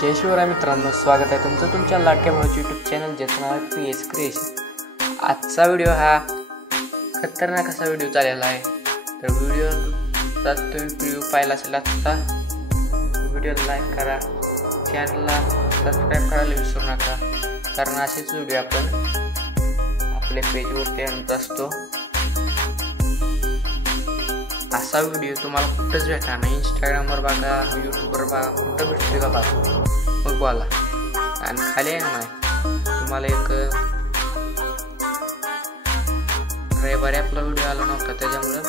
जय शिवराय मित्रांनो, स्वागत आहे तुमचं तुमच्या लाडक्या भावाच्या यूट्यूब चॅनल ज्याचं नाव आहे PS क्रिएशन। आजचा व्हिडिओ हा खतरनाक असा व्हिडिओ चाललेला आहे। तर व्हिडिओचा तुम्ही प्रिव्ह्यू पाहिला असेल आता व्हिडिओला लाईक करा, चॅनलला सबस्क्राईब करायला विसरू नका, कारण असेच व्हिडिओ आपण आपल्या पेजवरती आणत असतो। असा व्हिडिओ तुम्हाला कुठंच भेटणार नाही, इंस्टाग्रामवर बघा, यूट्यूबवर बघा, कुठं भेटते का बघा, मग बोला। आणि खाली आहे ना तुम्हाला एक रविवारी आपला व्हिडिओ आला नव्हता, त्याच्यामुळं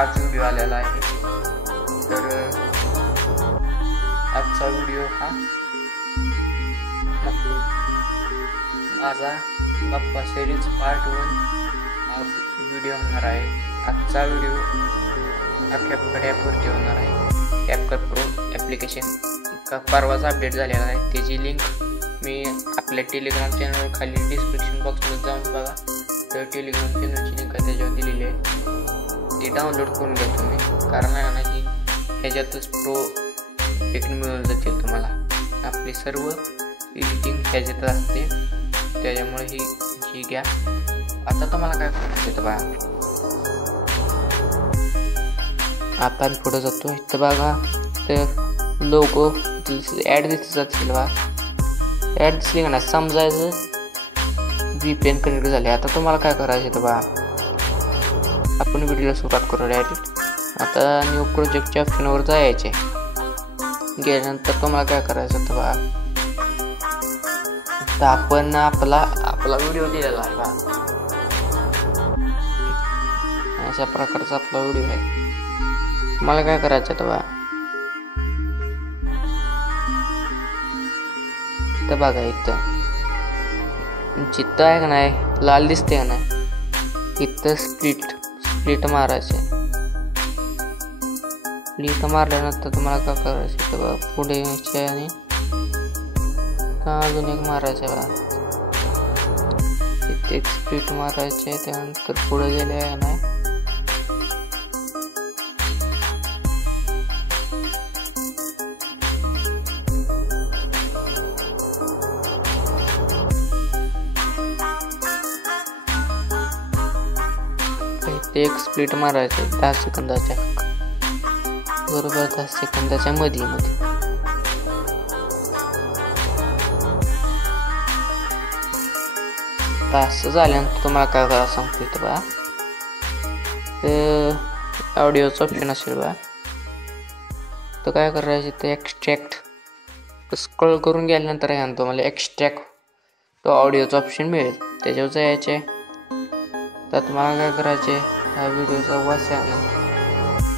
आज व्हिडिओ आलेला आहे। तर आजचा व्हिडिओ हा माझा गप्पा सिरीज पार्ट 1 व्हिडिओ होणार आहे। आजचा व्हिडिओ CapCut ॲपवरती होणार आहे। CapCut Pro ॲप्लिकेशन परवाच अपडेट झालेला आहे, त्याची लिंक मी आपल्या टेलिग्राम चॅनलवर खाली डिस्क्रिप्शन बॉक्समध्ये जाऊन बघा, तर टेलिग्राम चॅनलची लिंक त्याच्यावर दिलेली आहे, ती डाउनलोड करून घ्या तुम्ही, कारण आहे ना की ह्याच्यातच प्रो इफेक्ट मिळून जातील तुम्हाला। आपली सर्व एडिटिंग ह्याच्यात असते, त्याच्यामुळे ही घ्या। आता तुम्हाला काय करायचं तर बघा, आता पुढे जातो, इथं बघा तर लोगो ॲड दिसत जातील बघा, ॲड दिसली का नाही समजायचं VPN कनेक्ट झाले। आता तुम्हाला काय करायचं तर बघा, आपण व्हिडिओला सुरुवात करू डायरेक्ट। आता न्यू प्रोजेक्टच्या ऑप्शनवर जायचे, गेल्यानंतर तुम्हाला काय करायचं तर बघा, तर आपण आपला व्हिडिओ दिलेला आहे बघा, अशा प्रकारचा आपला व्हिडिओ आहे। मला काय करायचं तर बघा इथं चित्त आहे का नाही, लाल दिसते का नाही, इथं स्प्लिट मारायचे। स्प्लिट मारल्यानंतर तुम्हाला काय करायचं तर बघा, पुढे यायचे आणि अजून एक मारायचे बघा, इथे एक स्प्लिट मारायचे, त्यानंतर पुढे गेले आहे ना एक स्प्लिट मारायचे 10 सेकंदाच्या बरोबर, 10 सेकंदाच्या मध्ये असं झाल्यानंतर तुम्हाला काय करायचं सांगतो इथं बघा, तर ऑडिओचं ऑप्शन असेल बघा, तर काय करायचं तर एक्स्ट्रॅक्ट स्क्रॉल करून गेल्यानंतर आहे ना तुम्हाला एक्स्ट्रॅक्ट तो ऑडिओचं ऑप्शन मिळेल, त्याच्यावर जायचे। तर तुम्हाला काय करायचे, हा व्हिडिओचा वास आहे ना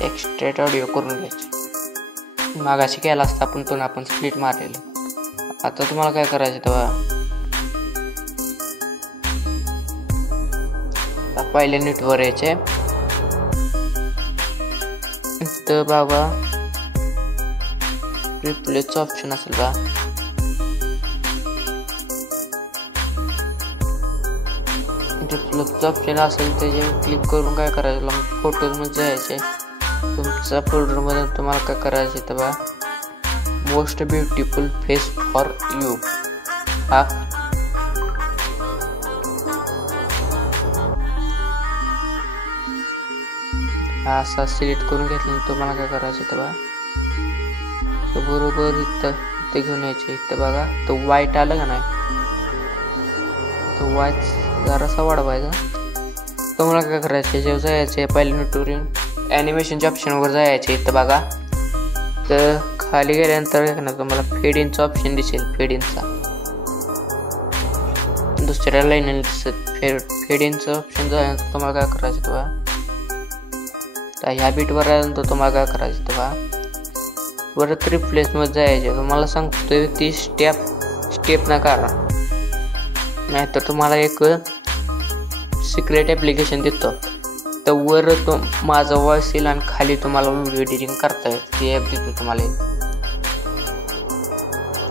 एक्स्ट्रॅक्ट ऑडिओ करून घ्यायचे, मागाशी केला असता आपण स्प्लिट मारलेलं। आता तुम्हाला काय करायचं तेव्हा, पहिल्या नीटवर यायचे, तर बाबा रिप्लेसचं ऑप्शन असेल बा, रिप्लेसचं ऑप्शन असेल त्याच्यावर क्लिक करून काय करायचं, फोटोजमध्ये जायचे, तुमच्या फोल्डरमध्ये तुम्हाला काय करायचं तर बा most beautiful face for you हा असा सिलेक्ट करून घेतल्यानंतर तुम्हाला काय करायचं तर बा, बरोबर इथं घेऊन यायचे। इथं बघा तो व्हाईट आलं का नाही, तो व्हाईट जरासा वाढवायचा। तुम्हाला काय करायचं, जेव्हा जायचे पहिल्या नोटवरून ॲनिमेशनच्या ऑप्शनवर जायचे, इथं बघा तर खाली गेल्यानंतर ना तुम्हाला फेड इनचा ऑप्शन दिसेल, फेड इनचा दुसऱ्या लाईनला दिसत, फेड इनचं ऑप्शन झाल्यानंतर तुम्हाला काय करायचं तेव्हा, तर ह्या बीटवर आल्यानंतर तुम्हाला काय करायचं तेव्हा परत रिप्लेसमध्ये जायचे। तुम्हाला सांगतोय ती स्टेप ना करा, नाहीतर तुम्हाला एक सिक्रेट ॲप्लिकेशन देतो, तर वर तो माझा वॉइस येईल आणि खाली तुम्हाला व्हिडिओ एडिटिंग करता येईल, ती ॲप देतो तुम्हाला।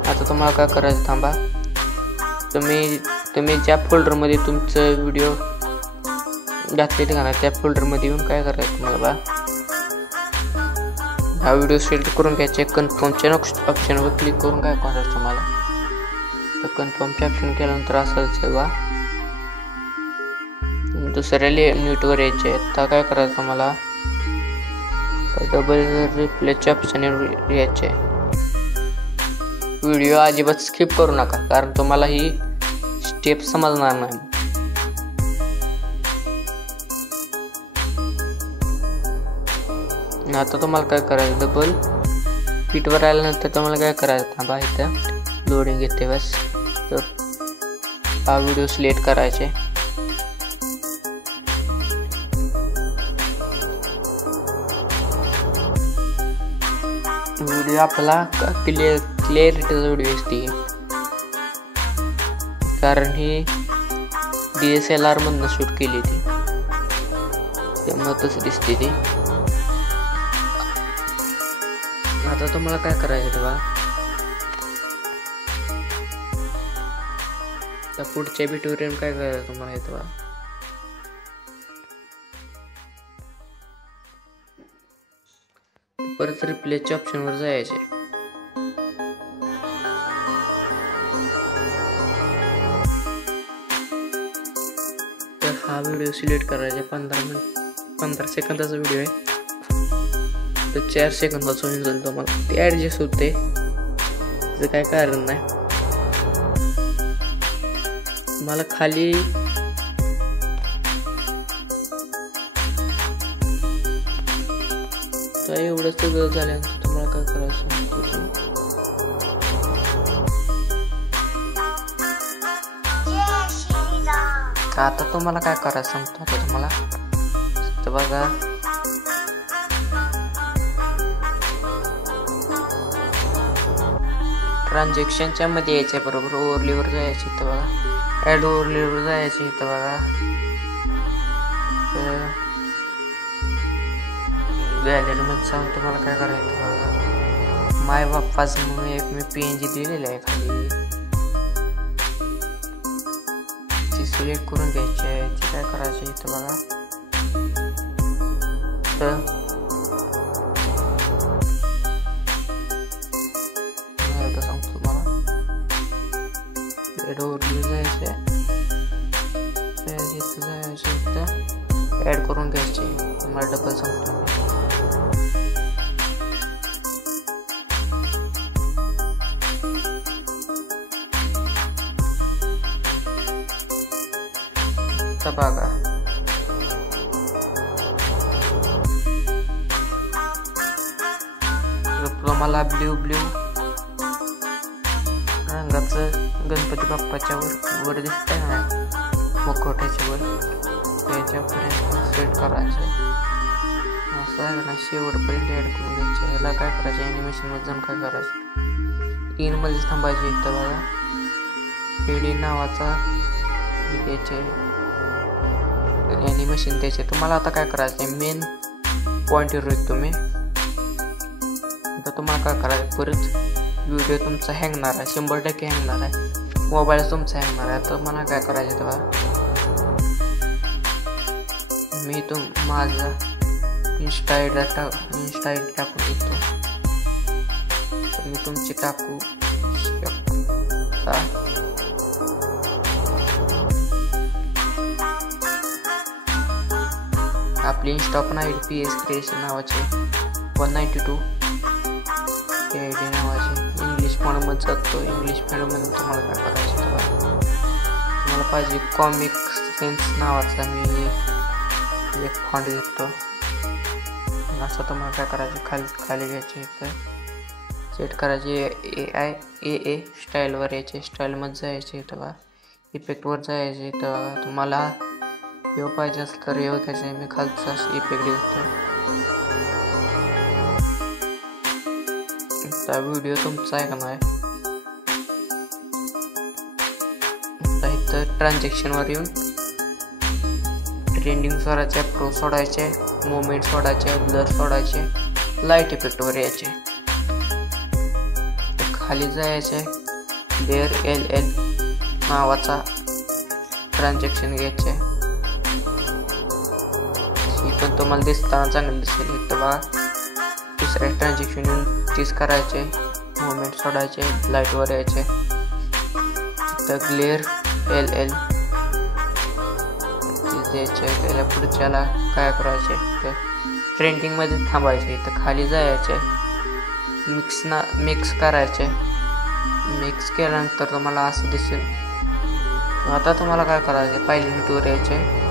आता तुम्हाला काय करायचं थांबा, तुम्ही ज्या फोल्डरमध्ये तुमचं व्हिडिओ घातलेले का नाही त्या फोल्डरमध्ये येऊन काय करायचं तुम्हाला बा, हा व्हिडिओ सिलेक्ट करून घ्यायचे. कन्फर्मच्या ऑप्शनवर क्लिक करून काय करायचं तुम्हाला, तर कन्फर्मच्या ऑप्शन केल्यानंतर असंच बघा दुसऱ्या न्यूटवर यायचे. आता काय करायचं तुम्हाला, डबल रिप्लेच्या ऑप्शनवर यायचे. व्हिडिओ अजिबात स्किप करू नका, कारण तुम्हाला ही स्टेप समजणार नाही. आता तुम्हाला काय करायचं, डबल पीठवर आल्यानंतर तुम्हाला काय करायचं, थांबा इथं लोडिंग येते बस. तर हा व्हिडिओ सिलेक्ट करायचे. व्हिडिओ आपला क्लिअरिटीचा व्हिडिओ असते, कारण ही DSLR मधनं शूट केली ती, त्यामुळे तसं दिसते ती. आता तुम्हाला काय करायचं तेव्हा, त्या पुढच्या बीटवर येऊन काय करायचं तुम्हाला तेव्हा, परत रिप्लेच्या ऑप्शनवर जायचे. तर हा व्हिडिओ सिलेक्ट करायचा. 15 सेकंदाचा व्हिडिओ आहे, तर 4 सेकंदाचं होऊन जाईल तुम्हाला. ते ॲडजस्ट होते, त्याचं काय कारण नाही. मला खाली तर एवढं सगळं झाल्यानंतर तुम्हाला काय करायचं, आता तुम्हाला काय करायचं सांगतो. आता तुम्हाला तर बघा, ट्रान्झॅक्शनच्या मध्ये यायच्या बरोबर ओव्हरलेवर जायचे. इथं बघा ॲड ओव्हरलेवर जायचे. इथं बघा गॅलरीमध्ये जाऊन तुम्हाला काय करायचं बघा, माय बाप्पाच म्हणून एक मी PNG दिलेली आहे खाली, ती सिलेक्ट करून घ्यायची आहे. ती काय करायची इथं बघा, तर सांगतो तुम्हाला जायचं, ऍड करून घ्यायचे. तुम्हाला डबल सांगतो, बघा तुम्हाला ब्ल्यू रंगाचं गणपती बाप्पाच्या वर दिसतंय ना, मुखवट्याच्या वर, त्याच्यापर्यंत सेट करायचं. असं आहे ना, शेवटपर्यंत ॲड करून घ्यायचं. याला काय करायचं, ॲनिमेशनमध्ये जाऊन काय करायचं, इनमध्ये थांबायचे. इथं बघा PD नावाचा द्यायचे ॲनिमेशन द्यायचे. तुम्हाला आता काय करायचं, मेन पॉईंटवर येतो तुम्ही. आता तुम्हाला काय करायचं, परत व्हिडिओ तुमचा हँगणार आहे, 100% हँगणार आहे, मोबाईल तुमचा हँगणार आहे. तर मला काय करायचं तेव्हा, मी माझा इंस्टा आय डी टाकू देतो. तर मी तुमची टाकू शकता. आपली इंस्टा पण ID PS क्रिएशन नावाचे 192 ID नावाचे इंग्लिश फॉन्टमध्ये जातो. इंग्लिश फॉन्टमध्ये तुम्हाला काय करायचं, तुम्हाला पाहिजे कॉमिक सेन्स नावाचा मी एक फॉन्ट घेतो. असं तुम्हाला काय करायचं, खाली घ्यायचे, इथं सेट करायचे. AA स्टाईलवर यायचे, स्टाईलमध्ये जायचे. इथं बघा इफेक्टवर जायचे. इथं तुम्हाला येऊ पाहिजे असं तर येऊ घ्यायचं आहे. मी खालचा इफेक्ट घेतो. व्हिडिओ तुमचा आहे का नाही, इथं ट्रान्झॅक्शनवर येऊन ट्रेंडिंग सोडायचे, प्रो सोडायचे, मोमेंट सोडायचे, ब्लर सोडायचे, लाईट इफेक्टवर यायचे. खाली जायचे, बेअर LL नावाचा ट्रान्झॅक्शन घ्यायचे. ही पण तुम्हाला दिसताना चांगलं दिसेल. इथं बघा दुसऱ्या ट्रान्झॅक्शन येऊन 30 करायचे, मोमेंट सोडायचे, लाईटवर यायचे, तर ग्लेअर LL द्यायचे. त्याला पुढच्याला काय करायचे तर ट्रेंडिंगमध्ये थांबायचे, तर खाली जायचे, मिक्स करायचे. मिक्स केल्यानंतर तुम्हाला असं दिसेल. आता तुम्हाला काय करायचे, पहिले नीटवर यायचे,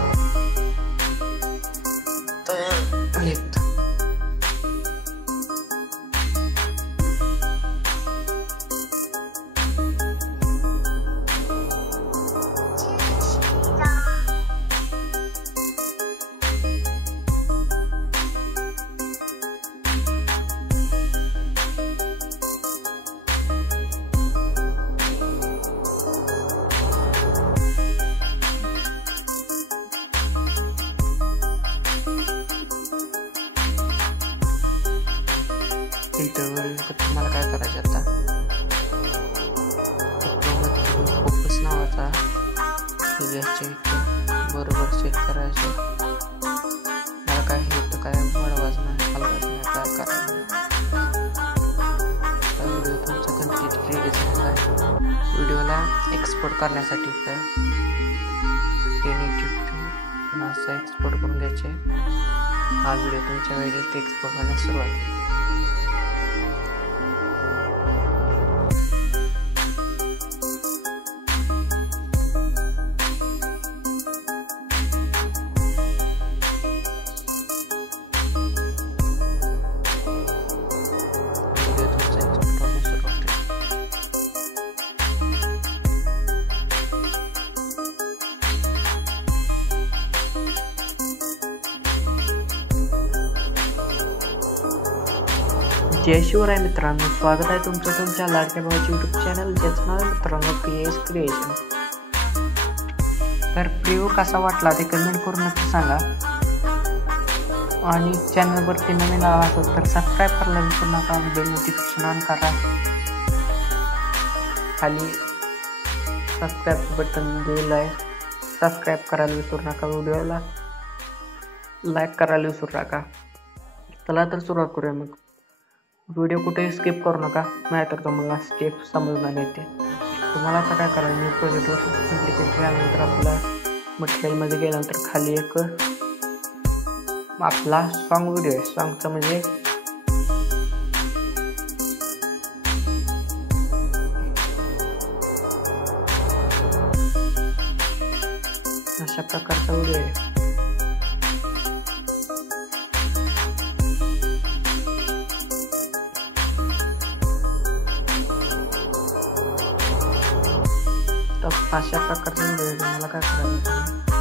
तुम्हाला काय करायचं आता फोकस नावाचा घ्यायचे, बरोबर सेट करायचे. मला काय होतं काय वाढवायचं नाही, हलवायचं नाही, काय करायचं. व्हिडिओ तुमचा कंप्लीट रेडी झाला आहे. व्हिडिओला एक्सपोर्ट करण्यासाठी काय असं एक्सपोर्ट करून घ्यायचे. हा व्हिडिओ तुमच्या वेळेत एक्सपोर्ट करण्यास सुरुवात होईल. जय शिवराय मित्रांनो, स्वागत आहे तुमचं तुमच्या लाडक्या भावाच्या यूट्यूब चॅनल, ज्याचं नाव आहे मित्रांनो PS क्रिएशन. तर प्रिव्ह्यू कसा वाटला ते कमेंट करून नक्की सांगा. आणि चॅनलवरती नवीन आला असेल तर सबस्क्राईब करायला विसरू नका, बेल नोटिफिकेशन ऑन करा. खाली सबस्क्राईब बटन दिलेलं आहे, सबस्क्राईब करायला विसरू नका. व्हिडिओला लाईक करायला विसरू नका. चला तर सुरुवात करूया. मग व्हिडिओ कुठेही स्किप करू नका, नाहीतर तुम्हाला स्टेप समजणार नाही. ते तुम्हाला आता काय करायचं, मी प्रोजेक्टवर क्लिक केल्यानंतर आपला मटेरियलमध्ये गेल्यानंतर खाली एक आपला सॉन्ग व्हिडिओ आहे. सॉन्गचं म्हणजे अशा प्रकारचा व्हिडिओ आहे. अशा प्रकारचा व्हिडिओ तुम्हाला काय करायचं,